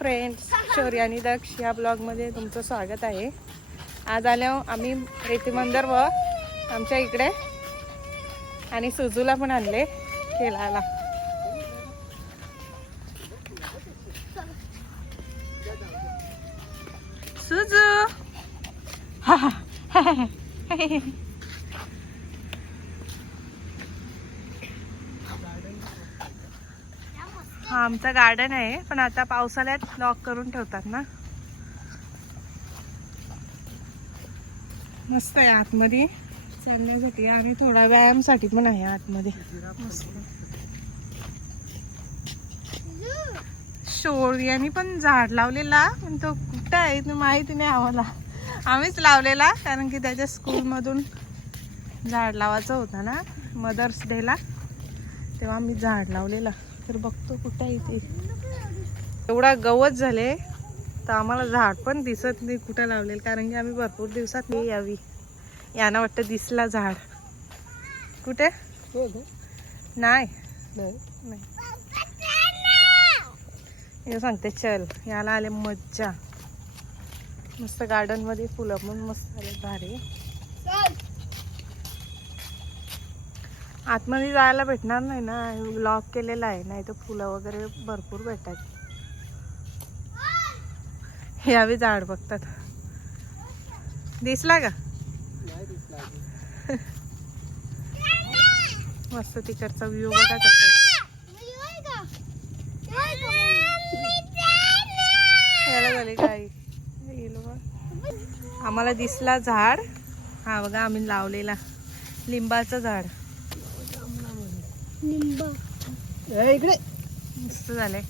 Friends शौर्य आणि दक्ष या ब्लॉगमध्ये तुमचं स्वागत आहे. आज आलो आम्ही रेती मंदिर व आमच्या इकडे आणि सुजूला पण आणले खेळायला. सुजू! हा हा. हा आमचा गार्डन आहे पण आता पावसाळ्यात लॉक करून ठेवतात ना. मस्त आहे आतमध्ये. चालण्यासाठी आणि थोडा व्यायामसाठी पण आहे आतमध्ये. शोर यांनी पण झाड लावलेला पण तो कुठं आहे ते माहिती नाही आम्हाला. आम्हीच लावलेला कारण की त्याच्या स्कूलमधून झाड लावायचं होतं ना मदर्स डेला तेव्हा आम्ही झाड लावलेलं. तर बघतो कुठं आहे ते. एवढा गवत झाले तर आम्हाला झाड पण दिसत नाही कुठं लावलेलं कारण की आम्ही भरपूर दिवसात नाही यावी. यानं वाटतं दिसला झाड. कुठे? नाही. नाही. हे सांगते चल याला आले मज्जा. मस्त गार्डनमध्ये फुलं पण मस्त आले भारी आतमध्ये जायला भेटणार नाही ना? लॉक केलेला आहे. नाही तर फुलं वगैरे भरपूर भेटतात. यावी झाड बघतात. दिसला का? मस्त तिकडचा व्ह्यू बघा कसा याला झाले. आम्हाला दिसला झाड. हा बघा आम्ही लावलेला लिंबाचं झाड. इकडे. मस्त झालंय.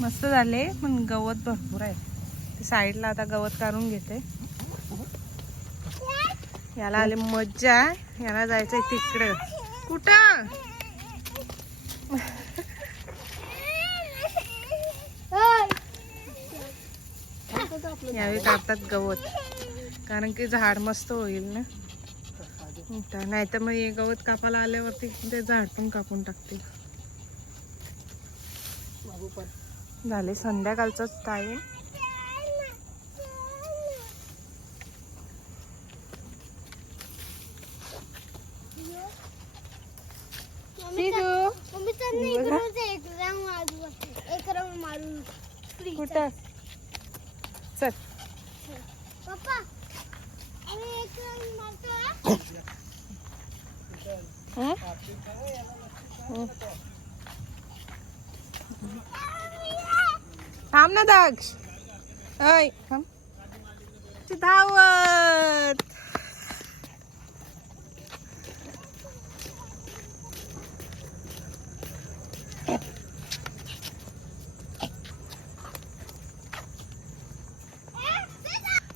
मस्त झाले पण गवत भरपूर आहे. ते साईडला आता गवत काढून घेते. याला आले मज्जा. याला जायचंय तिकडं. कुठं? यावेळी काढतात गवत. कारण की झाड मस्त होईल ना. नाही तर मग हे गवत कापायला आल्यावरती ते झाड पण कापून टाकतील. झाले संध्याकाळचाच टाईम कुठं? चल. हं? हं. थांब ना दाक्ष ऐ थांब ती धावत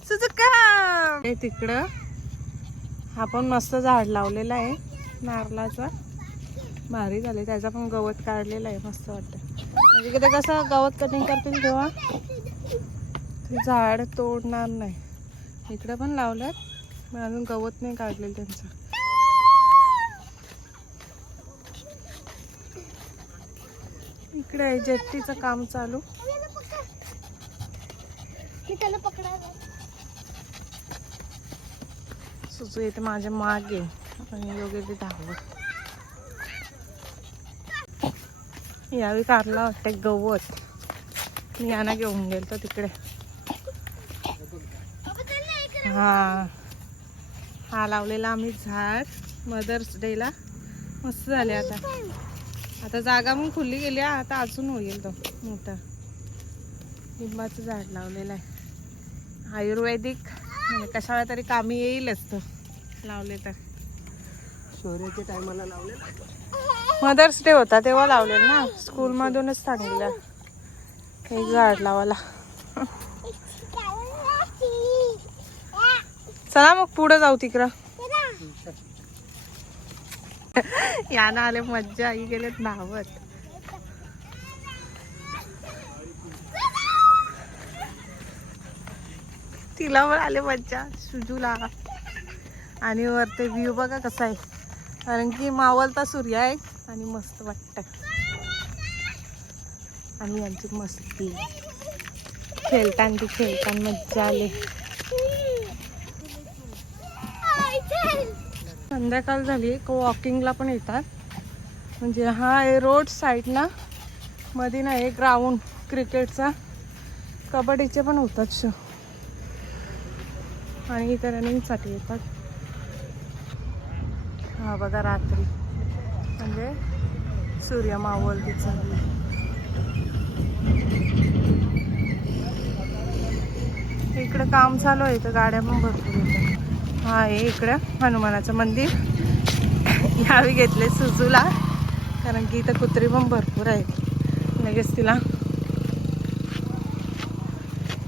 सुजुका हे तिकडं. हा पण मस्त झाड लावलेला आहे नारळाचा. भारी झाले त्याचा पण गवत काढलेलं आहे मस्त वाटतं. म्हणजे की ते कसं गवत कटिंग करतील तेव्हा? ते झाड तोडणार नाही. इकडं पण लावलं पण अजून गवत नाही काढलेलं त्यांचं. इकडे आहे जेट्टीचं काम चालू. त्याला सुचू येते माझ्या मागे आणि योग्य ते धावत यावेळी कारला वाटते गवत. मी यांना घेऊन गेलतो तिकडे. हा. हा लावलेला आम्ही झाड. मदर्स डेला मस्त झाले आता. आता जागा मग खुली गेली आता अजून होईल तो मोठा. लिंबाचं झाड लावलेलं आहे. आयुर्वेदिक म्हणजे कशाला तरी कामी येईलच तो लावले तर. शौर्याच्या टायमाला लावलेला मदर्स डे होता तेव्हा लावलेलं ना. स्कूलमधूनच सांगितलं. एक झाड लावायला. चला मग पुढे जाऊ तिकडं. यानं आले मज्जा. आई गेलेत धावत. तिला पण आले मज्जा सुजूला. आणि वर ते व्ह्यू बघा कसा आहे. कारण की मावलता सूर्य आहे आणि मस्त वाटतं आणि आमची मस्ती. खेळताना ती खेळताना मज्जा आली. संध्याकाळ झाली वॉकिंगला पण येतात. म्हणजे हा आहे रोड साईडला मध्ये ना एक ग्राउंड क्रिकेटचा कबड्डीचे पण होतात शो आणि इथे रनिंगसाठी येतात. हा बघा रात्री. म्हणजे सूर्य मावल चालली इकडं काम चालू आहे तर गाड्या पण भरपूर येतात. हा आहे इकडं हनुमानाचं मंदिर. यावी घेतले सुजूला कारण की इथं कुत्री पण भरपूर आहेत. लगेच तिला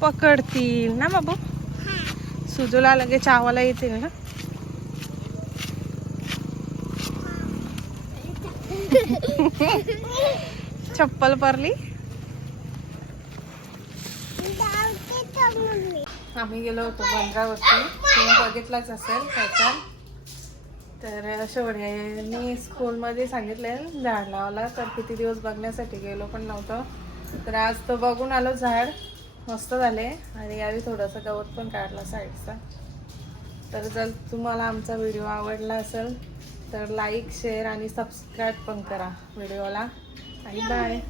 पकडतील. ना बाबू? सुजूला लगेच आवाला येतील ना. चप्पल परली आम्ही गेलो होतो बंदरावरती तुम्ही बघितलाच असेल त्याचा तर शेवड्यानी स्कूलमध्ये सांगितलं झाड लावायला तर किती दिवस बघण्यासाठी गेलो पण नव्हतं. तर आज तो बघून आलो झाड. मस्त झाले. आणि यावेळी थोडंसं गवत पण काढला साईडचा. तर जर तुम्हाला आमचा व्हिडिओ आवडला असेल तर लाईक शेअर आणि सबस्क्राईब पण करा व्हिडिओला. आणि बाय.